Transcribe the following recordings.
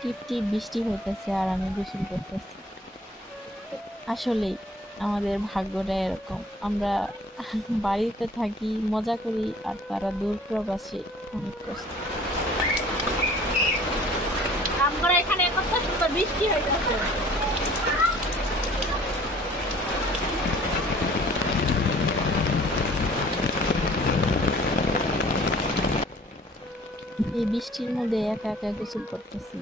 টিপ টিপ বৃষ্টি হইতেছে আর আমি গোসল করতেছি। আসলেই আমাদের ভাগ্যটা এরকম, আমরা বাড়িতে থাকি মজা করি আর তারা দূর প্রবাসে অনেক কষ্ট। আমরা এখানে কত সুন্দর বৃষ্টি হইতেছে। এই বৃষ্টির মধ্যে একা একা গোসল করতেছি।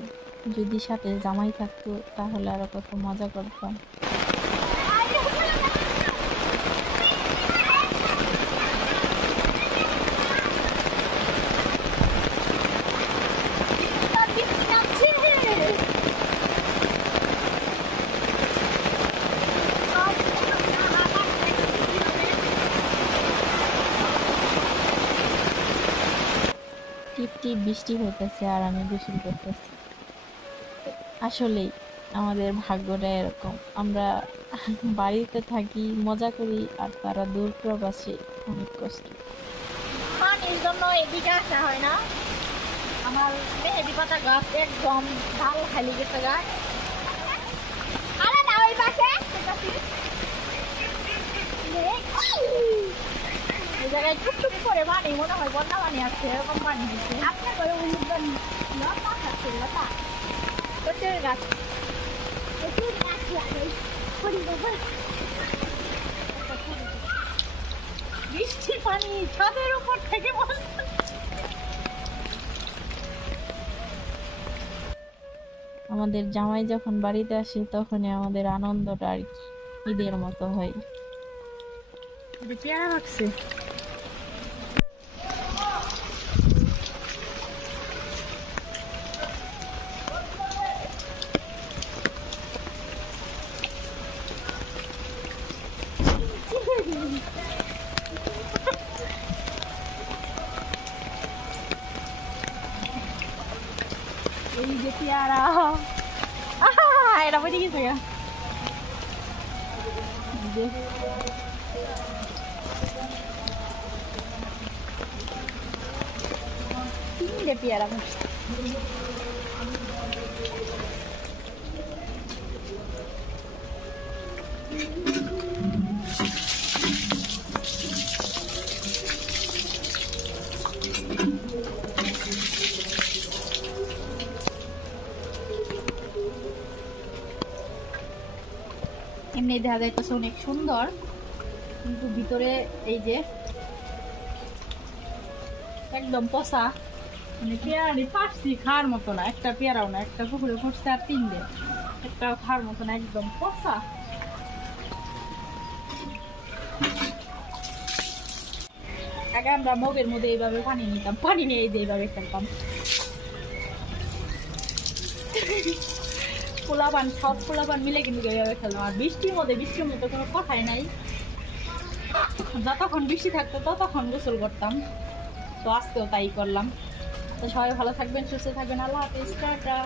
যদি সাথে জামাই থাকতো তাহলে আরো কত মজা করতাম। টিপ টিপ বৃষ্টি হইতেছে আর আমি গোসল করতেছি। আসলেই আমাদের ভাগ্যটা এরকম, আমরা বাড়িতে থাকি মজা করি আর তারা দূর প্রবাসে অনেক কষ্ট। পানির জন্য এদিকে আসা হয় না। আমার মেহেদি পাতা গাছ একদম ঢাল খালি গেছে গাছ। আরে না ওই পাশে এই জায়গায় টুকটুক করে পানি, মনে হয় বন্যা পানি আসছে, এরকম পানি হচ্ছে। আপনার ঘরে লতা খাচ্ছে, লতা প্রচুর গাছ, প্রচুর গাছ লাগে। বৃষ্টি পানি ছাদের উপর থেকে পড়ছে। আমাদের জামাই যখন বাড়িতে আসে তখনই আমাদের আনন্দটা আর কি ঈদের মতো হয়। পেয়ারা রাখছে। এই যে পেয়ারা, এটা বুঝে গেছে গা। তিনটে পেয়ারা এমনি দেখা যাইতেছে অনেক সুন্দর, কিন্তু ভিতরে এই যে একদম পচা। মানে পেয়ারা পারছি খাওয়ার মতো না, একটা পেয়ারাও না, একটা পুকুরে ফুটছে আর তিনটে, একটা খাওয়ার মতো না, একদম পচা। আগে আমরা মগের মধ্যে এইভাবে পানি নিতাম, পানি নিয়ে এই যে এইভাবে খেলতাম। পোলাপান, সব পোলাপান মিলে কিন্তু এইভাবে খেলতাম। আর বৃষ্টির মধ্যে কোনো কথাই নাই, যতক্ষণ বৃষ্টি থাকতো ততক্ষণ গোসল করতাম। তো আজকেও তাই করলাম। তো সবাই ভালো থাকবেন, সুস্থ থাকবেন, আল্লাহ হাফেজ, টাটা।